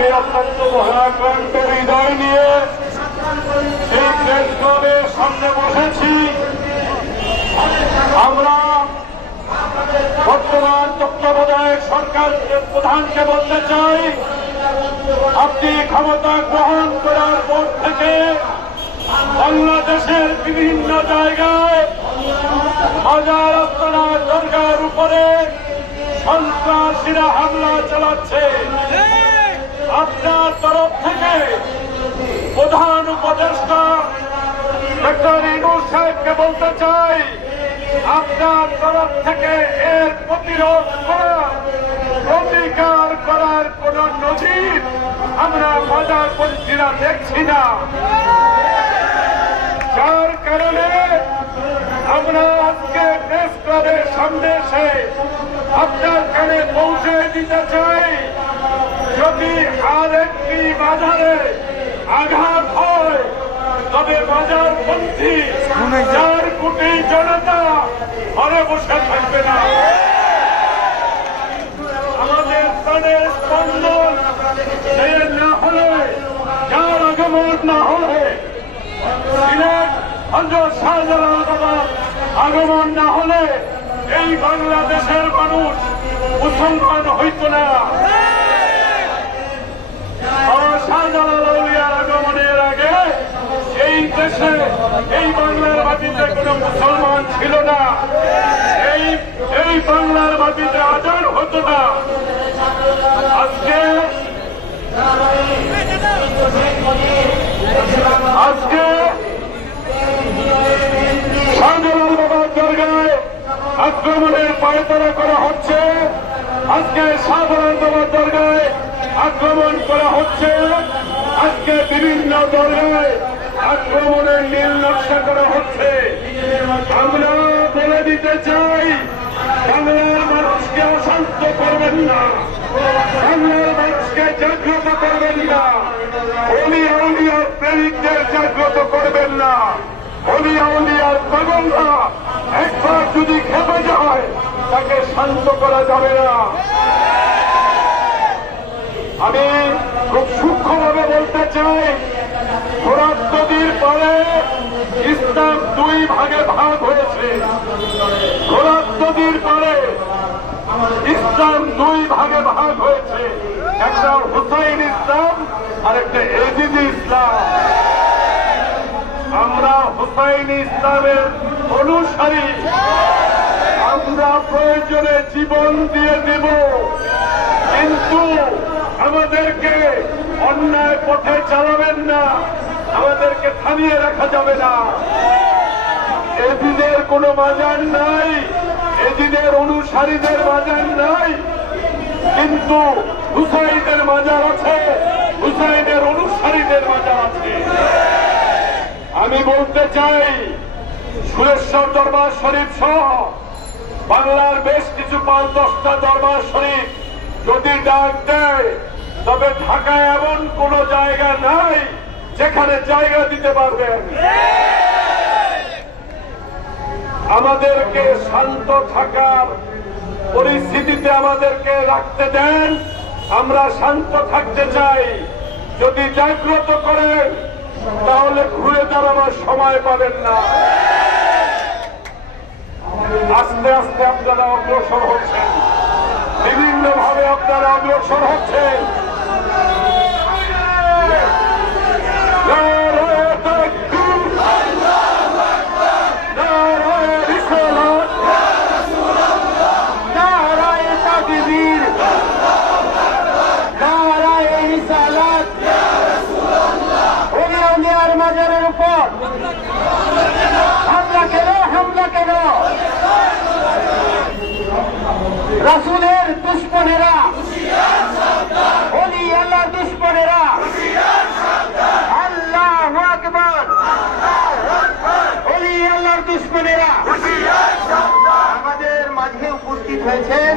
আজকে অত্যন্ত ভয়াক্রান্ত হৃদয় নিয়ে এই প্রেস ক্লাবের সামনে বসেছি। আমরা বর্তমান তত্ত্বাবধায়ক সরকারের প্রধানকে বলতে চাই, আপনি ক্ষমতা গ্রহণ করার পর থেকে বাংলাদেশের বিভিন্ন জায়গায় মাজার আস্তানা দরগার উপরে সন্ত্রাসীরা হামলা চালাচ্ছে। আপনার তরফ থেকে প্রধান উপদেষ্টা ডক্টর ইউনূস সাহেবকে বলতে চাই, আপনার তরফ থেকে এর প্রতিরোধ করার প্রতিকার করার কোন নজির আমরা মাজারপন্থীরা দেখছি না। যার কারণে আমরা আজকে প্রেস ক্লাবের সামনে এসে আপনার কানে পৌঁছে দিতে চাই, যদি আর একটি মাজারে আঘাত হয় তবে মাজারপন্থী 4 কোটি জনতা ঘরে বসে থাকবে না। আমাদের প্রাণের স্পন্দন না হলে, যার আগমন না হলে, সিলেট হযরত শাহজালাল বাবার আগমন না হলে এই বাংলাদেশের মানুষ মুসলমান হইত না। শাহজালাল আউলিয়ার আগমনের আগে এই দেশে, এই বাংলার মাটিতে কোন মুসলমান ছিল না। এই বাংলার মাটিতে আজান হতো না। আজকে শাহজালাল বাবার দরগায় আক্রমণের পায়তারা করা হচ্ছে। আজকে শাহজালাল বাবার দরগায় আক্রমণ করা হচ্ছে। আজকে বিভিন্ন দরগায় আক্রমণের নীল নকশা করা হচ্ছে। আমরা বলে দিতে চাই, বাংলার মানুষকে অশান্ত করবেন না, বাংলার মানুষকে জাগ্রত করবেন না, অলি আউলিয়ার প্রেমিকদের জাগ্রত করবেন না। অলি আউলিয়ার পাগলরা একবার যদি খেপে যায় তাকে শান্ত করা যাবে না। আমি খুব সূক্ষ্মভাবে বলতে চাই, ফোরাত নদীর পারে ইসলাম 2 ভাগে ভাগ হয়েছে। ফোরাত নদীর পারে ইসলাম 2 ভাগে ভাগ হয়েছে, একটা হুসাইন ইসলাম আর একটা এজিদি ইসলাম। আমরা হুসাইন ইসলামের অনুসারী, আমরা প্রয়োজনে জীবন দিয়ে দেব, কিন্তু আমাদেরকে অন্যায় পথে চালাবেন না, আমাদেরকে থামিয়ে রাখা যাবে না। এজিদের কোনো মাজার নাই, এজিদের অনুসারীদের মাজার নাই, কিন্তু হুসাইনের মাজার আছে, হুসাইনের অনুসারীদের মাজার আছে। আমি বলতে চাই, সুরেশ্বর দরবার শরীফ সহ বাংলার বেশ কিছু 5-10টা দরবার শরীফ যদি ডাক দেয়, তবে ঢাকায় এমন কোন জায়গা নাই যেখানে জায়গা দিতে পারবেন। আমাদেরকে শান্ত থাকার পরিস্থিতিতে আমাদেরকে রাখতে দেন, আমরা শান্ত থাকতে চাই। যদি জাগ্রত করেন তাহলে ঘুরে দাঁড়াবার সময় পাবেন না। আস্তে আস্তে আপনারা অগ্রসর হচ্ছেন, বিভিন্ন ভাবে আপনারা অগ্রসর হচ্ছেন। মাজারের উপর হামলা কেন, হামলা কেন? রাসূলের দুশমনেরা, ওলি আল্লাহর দুশমনেরা, আল্লাহু আকবার, ওলি আল্লাহর দুশমনেরা আমাদের মাঝে উপস্থিত হয়েছেন।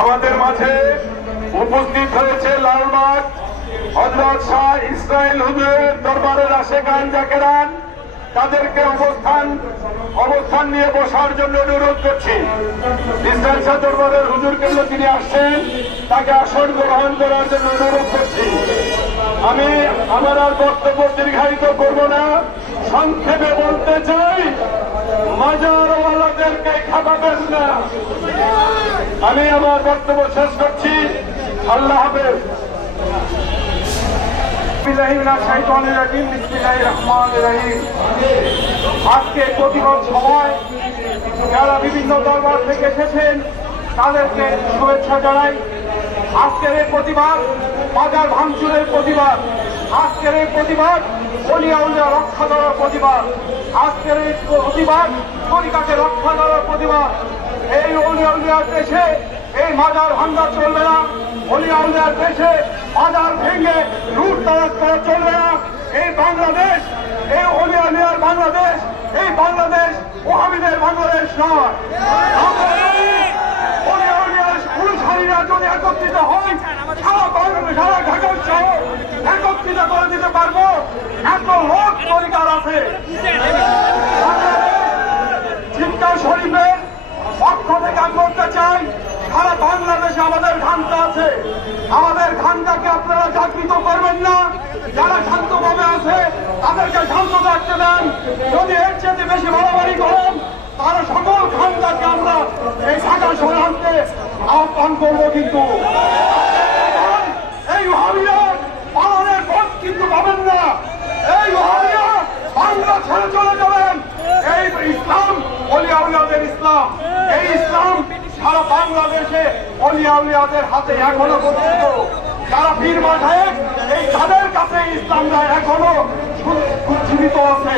আমাদের মাঝে উপস্থিত হয়েছে লালবাগ হযরত শাহ ইসরাইল হুজুরের দরবারের আশেকান জাকেরান, তাদেরকে অবস্থান নিয়ে বসার জন্য অনুরোধ করছি। ইসলাম দরবারের হুজুর কেন্দ্র তিনি আসছেন, তাকে আসন গ্রহণ করার জন্য অনুরোধ করছি। আমি আমার আর বক্তব্য দীর্ঘায়িত করব না, সংক্ষেপে বলতে চাই, মাজারওয়ালাদেরকে খাপাবেন না। আমি আমার বক্তব্য শেষ করছি। আল্লাহ হাফেজ। আজকে প্রতিবাদ সময় যারা বিভিন্ন দরবার থেকে এসেছেন তাদেরকে শুভেচ্ছা জানাই। আজকের এই প্রতিবাদ বাজার ভাঙচুরের প্রতিবাদ, আজকের এই প্রতিবাদ অলিয়া উলিয়া রক্ষা করার প্রতিবাদ, আজকের এই প্রতিবাদ তরিকাকে রক্ষা করার প্রতিবাদ। এই অলিয়া উলিয়ার দেশে এই মাজার ভাঙা চলবে না, অলিয়া উলিয়ার দেশে মাজার ভেঙে লুট তরাজ করা চলবে না। এই বাংলাদেশ, এই অলিয়া উলিয়ার বাংলাদেশ, এই বাংলাদেশ ওহাবিদের বাংলাদেশ নয়। অলিয়া উলিয়ার পুরুষারীরা যদি একত্রিত হয়, সারা বাংলাদেশ, সারা ঢাকা শহর একত্রিত করে দিতে পারবো। এত লোক তরিকার আছে। চিন্তা শরীফের পক্ষ থেকে আমি বলতে চাই, সারা বাংলাদেশে আমাদের ঘানটা আছে। আমাদের ঘানটাকে আপনারা জাগৃত করবেন না। যারা শান্তভাবে আছে তাদেরকে শান্ত রাখতে দেন। যদি এর চেয়ে বেশি বাড়াবাড়ি করেন তারা সকল ঘানটাকে আমরা এই ঢাকা শহরে আনতে আহ্বান করবো। কিন্তু এই ওহাবিয়া পালনের পথ কিন্তু পাবেন না। এই ওহাবিয়া বাংলা ছেড়ে চলে যাবেন। এই ইসলাম অলিয়া উলিয়াদের ইসলাম, এই ইসলাম সারা বাংলাদেশে অলিয়া উলিয়াদের হাতে এখনো পর্যন্ত। যারা পীর মাঠায়েক, এই তাদের কাছে ইসলামরা এখনো জীবিত আছে,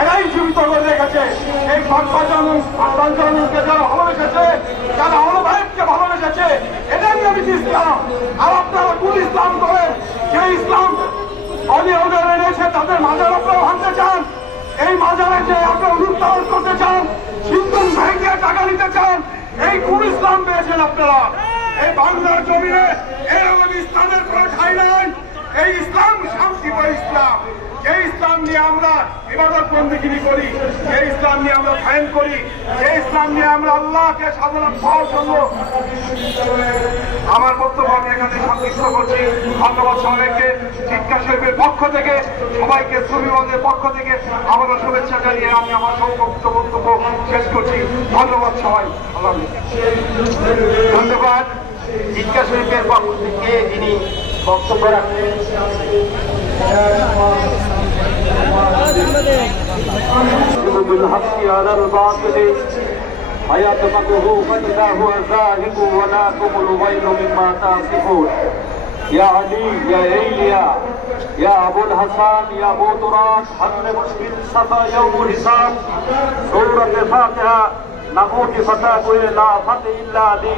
এরাই জীবিত করে রেখেছে। এই সন্তানকে যারা ভালোবেসেছে, যারা হলভাইকে ভালোবেসেছে, এটাই নবীর ইসলাম। আর আপনারা কোন ইসলাম করেন? যে ইসলাম অলিয়া উলিয়ারা এনেছে তাদের মাজার আপনারা ভাঙতে চান। এই মাজারে যে আপনারা লুটপাট করতে চান, সিন্ধুক ভেঙে টাকা নিতে চান, এই কোন ইসলাম পেয়েছেন আপনারা? এই বাংলার জমিনে এরকম ইসলামের কোন ঠাঁই নাই। এই ইসলাম শান্তিময় ইসলাম, যে ইসলাম নিয়ে আমরা ইবাদত বন্দেগী করি, যে ইসলাম নিয়ে আমরা ধ্যান করি, যে ইসলাম নিয়ে আমরা আল্লাহকে সাধনা পাওয়ার জন্য। আমার বক্তব্য আমি এখানে সংক্ষিপ্ত করছি। ধন্যবাদ সবাইকে। শিক্ষা শরীফের পক্ষ থেকে সবাইকে, সুবিবাদের পক্ষ থেকে আমাদের শুভেচ্ছা জানিয়ে আমি আমার সংক্ষিপ্ত বক্তব্য শেষ করছি। ধন্যবাদ সবাই। ধন্যবাদ। শিক্ষা শরীফের পক্ষ থেকে যিনি বক্তব্য রাখছেন بالحق على الباطل فيدمغه فإذا هو زاهق ولكم الويل مما تصفون يا علي يا إيليا يا أبو الحسن يا أبو تراب حمل مشكل صفا يوم الحساب سورة الفاتحة نقول فتاة لا فتح إلا لي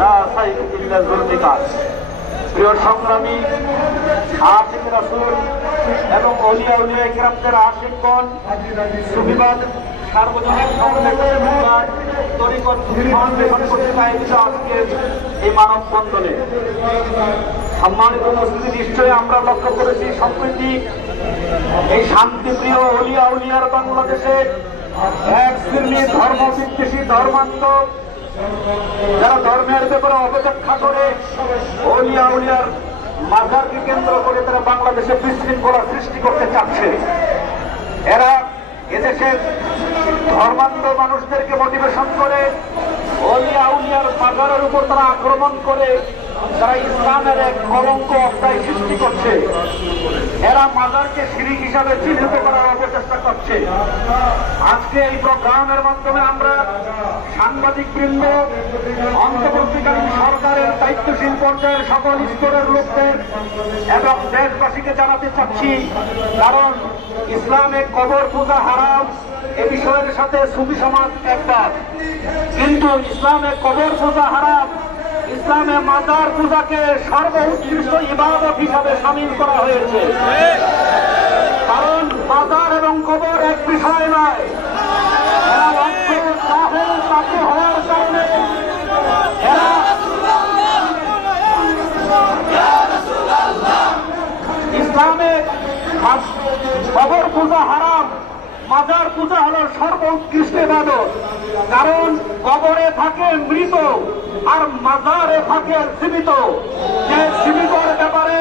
لا سيف إلا ذوالفقار। প্রিয় সংগ্রামী আশিক রাসূল এবং অলিয়া উলিয়া কিরামদের আশিকগণ, সুফিবাদ সার্বজনীন সম্মেলন তরিকত ফাউন্ডেশন কর্তৃক আয়োজিত আজকের এই মানববন্ধনে সম্মানিত উপস্থিতি, নিশ্চয়ই আমরা লক্ষ্য করেছি সম্প্রতি এই শান্তিপ্রিয় অলিয়া উলিয়ার বাংলাদেশে এক শ্রেণী ধর্মবিদ্বেষী ধর্মান্ধ যারা ধর্মের ব্যাপারে অপেক্ষা করে অলিয়া উলিয়ার মাজারকে কেন্দ্র করে তারা বাংলাদেশে বিশৃঙ্খলা সৃষ্টি করতে চাচ্ছে। এরা এদেশের ধর্মান্ধ মানুষদেরকে মোটিভেশন করে অলিয়া উলিয়ার মাজারের উপর তারা আক্রমণ করে তারা ইসলামের এক কলঙ্ক অধ্যায় সৃষ্টি করছে। এরা মাজারকে শিরিক হিসাবে চিহ্নিত করার অপচেষ্টা করছে। আজকে এই প্রোগ্রামের মাধ্যমে আমরা সাংবাদিক বৃন্দ, অন্তর্বর্তীকালীন সরকারের দায়িত্বশীল পর্যায়ের সকল স্তরের লোকদের এবং দেশবাসীকে জানাতে চাচ্ছি, কারণ ইসলামে কবর পূজা হারাম এ বিষয়ের সাথে সুফি সমাজ একমত, কিন্তু ইসলামে কবর পূজা হারাম, ইসলামে মাজার পূজাকে সর্বোৎকৃষ্ট ইবাদত হিসাবে শামিল করা হয়েছে। কারণ মাজার এবং কবর এক বিষয় নয়। এরা অর্থ কাফের কাছে হওয়ার কারণে এরা ইসলামে কবর পূজা হারাম, মাজার পূজা হলো সর্বোৎকৃষ্ট ইবাদত। কারণ কবরে থাকে মৃত আর মাজারে থাকে জীবিত। যে জীবিতর ব্যাপারে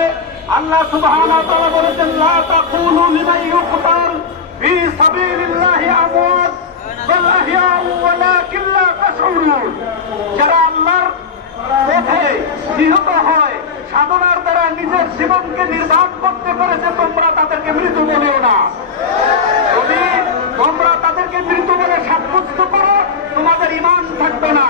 আল্লাহ সুবহানাহু ওয়া তাআলা বলেছেন, লা তাকুলু লিমান ইউকতাল ফি সাবিলিল্লাহি আমওয়াত বাল আহইয়াউ ওয়ালাকিন লা তাশউরুন। যারা আল্লাহর পথে নিহত হয়, সাধনার দ্বারা নিজের জীবনকে নির্বাহ করতে পেরেছে, তোমরা তাদেরকে মৃত বলিও না। যদি তোমরা তাদেরকে মৃত বলে সাব্যস্ত করো, তোমাদের ঈমান থাকবে না।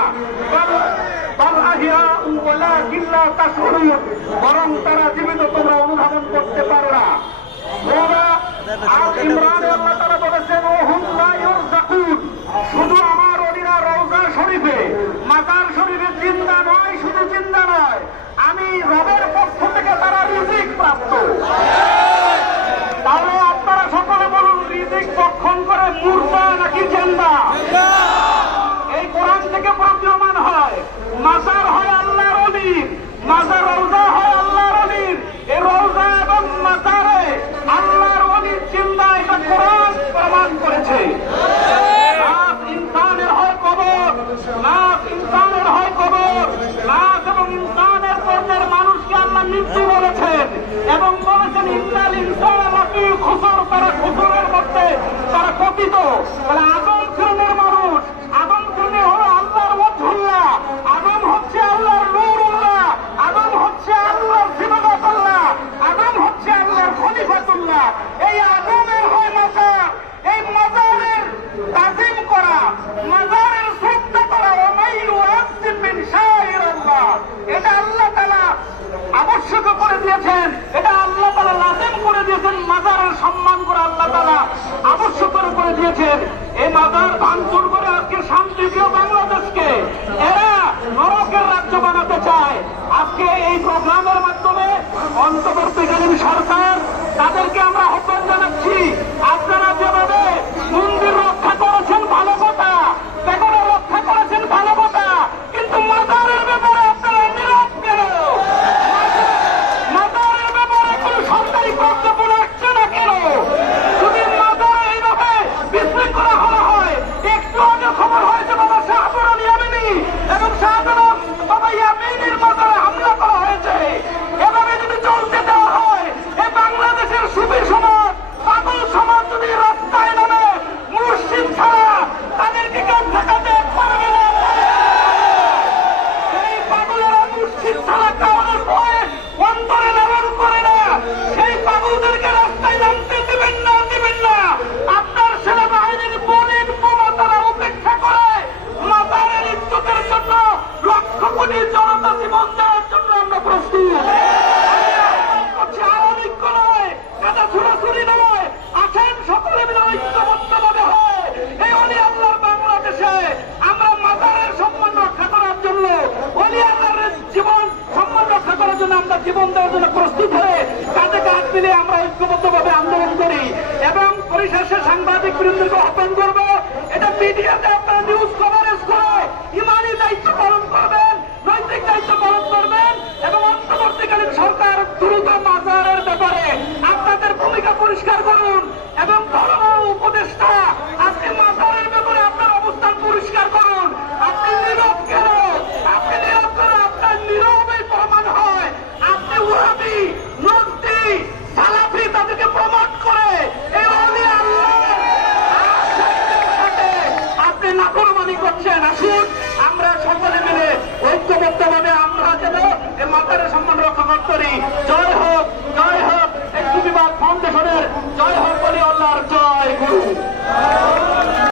বরং তারা জীবিত, তোমরা অনুধাবন করতে পারো না। শুধু আমার অলিরা রওজা শরীফে, মাজার শরীফে জিন্দা নয়, শুধু জিন্দা নয়, আমি রবের পক্ষ থেকে তারা রিজিক প্রাপ্ত। তাহলে আপনারা সকলে বলুন, রিজিক ভক্ষণ করে মুর্দা নাকি জিন্দা? এই কোরআন থেকে প্রতীয়মান হয়। মাজার হয় আল্লাহর অলির, মাজার রওজা হয় আল্লাহর অলির। এই রওজা এবং মাজারে আল্লাহর অলির জিন্দা, এটা কোরআন প্রমাণ করেছে। নাস ইনসানের হয় কবর, নাস ইনসানের হয় কবর, নাস এবং ইনসানের পর্যায়ের মানুষকে আল্লাহ মৃত্যু বলেছেন এবং বলেছেন ইন্নাল ইনসানা লাফি খুসর, তারা খুসরের মধ্যে, তারা পতিত। তাহলে আদম শ্রেণীর মানুষ, আদম শ্রেণী হলো আল্লাহর ওয়াজহুল্লাহ, আদম হচ্ছে আল্লাহর নূরুল্লাহ, আদম হচ্ছে আল্লাহর সিবাগাতুল্লাহ, আদম হচ্ছে আল্লাহর খলিফাতুল্লাহ। এই আদমের হয় মাজার, এই মাজারের তাজিম করা, মাজারের শ্রদ্ধা করা, ওয়ামাইয়ু আযিম মিন শাইরিল্লাহ, এটা আল্লাহ তাআলা আবশ্যক করে দিয়েছেন, এটা আল্লাহ তাআলা লাজিম করে দিয়েছেন। মাজারের সম্মান করা আল্লাহ তাআলা আবশ্যক করে দিয়েছেন। এই মাজার ভাঙচুর করে আজকে শান্তিপ্রিয় বাংলাদেশকে এরা নরকের রাজ্য বানাতে চায়। আজকে এই প্রোগ্রামের মাধ্যমে অন্তর্বর্তীকালীন সরকার, তাদেরকে আমরা আহ্বান জানাচ্ছি, আপনারা যেভাবে মন্দির রক্ষা করেছেন ভালো কথা, বেগুনে রক্ষা করেছেন ভালো কথা, কিন্তু মাজারের ব্যাপারে আপনারা নীরব কেন? মাজারের ব্যাপারে কোনো সরকারি প্রজ্ঞাপন আসছে না কেন? যদি মাজারে এইভাবে বিশৃঙ্খলা করা হয়, একটু আগে খবর হয়েছে বাবা শাহপুরান ইয়ামিনী এবং শাহজালাল বাবা ইয়ামিনীর মাজারে হামলা করা হয়েছে। এভাবে যদি চলতে দেওয়া হয়, এই বাংলাদেশের সুফি সমাজ, পাগল সমাজ যদি রাস্তায় নামে, মুর্শিদ ছাড়া তাদেরকে কেউ ঠেকাতে পারবে না। সেই পাগলেরা মুর্শিদ ছাড়া কাউনের ভয়ে অন্তরে লালন করে না। সেই পাগলদেরকে রাস্তায় নামতে দিবেন না, দিবেন না। আপনার সেনাবাহিনীর বলির বোমা তারা উপেক্ষা করে মাজারের ইজ্জতের জন্য লক্ষ কোটি জনতা জীবন দেওয়ার জন্য আমরা প্রস্তুত। আওয়ামী নয়, কাদা ছুড়াছুড়ি নয়, আসেন সকলে মিলে ঐক্যবদ্ধভাবে হয় এই অলি আল্লাহর বাংলাদেশে আমরা মাজারের সম্মান রক্ষা করার জন্য, অলি আল্লাহর জীবন সম্মান রক্ষা করার জন্য আমরা জীবন দেওয়ার জন্য প্রস্তুত হয়ে কাঁধে কাঁধ মিলে আমরা ঐক্যবদ্ধভাবে আন্দোলন করি। এবং পরিশেষে সাংবাদিক বৃন্দকে আহ্বান করবো, এটা মিডিয়াতে আপনারা নিউজ কভারেজ করে ইমানি দায়িত্ব পালন করবেন, নৈতিক দায়িত্ব পালন করবেন এবং অন্তর্বর্তীকালীন সরকার দ্রুত মাজারের ব্যাপারে আপনাদের ভূমিকা পরিষ্কার করুন এবং ধর্ম উপদেষ্টা আজকে মাজারের ব্যাপারে আপনার অবস্থান পরিষ্কার করুন। আপনি নীরব কেন? আপনি নীরব কেন? আপনার নীরবেই প্রমাণ হয় আপনি ওয়াহাবি, নজদি, সালাফি তাদেরকে প্রমোট করে এই ওলি আল্লাহর সাথে আপনি নাফরমানি করছেন। আসুন আমরা সকলে মিলে ঐক্যবদ্ধভাবে আমরা যেন এই মাজারের সম্মান রক্ষা করতে পারি। জয় হোক, জয় হোক এই সুবিবাদ ফাউন্ডেশনের, জয় হোক অলি আল্লাহর, জয় গুরু।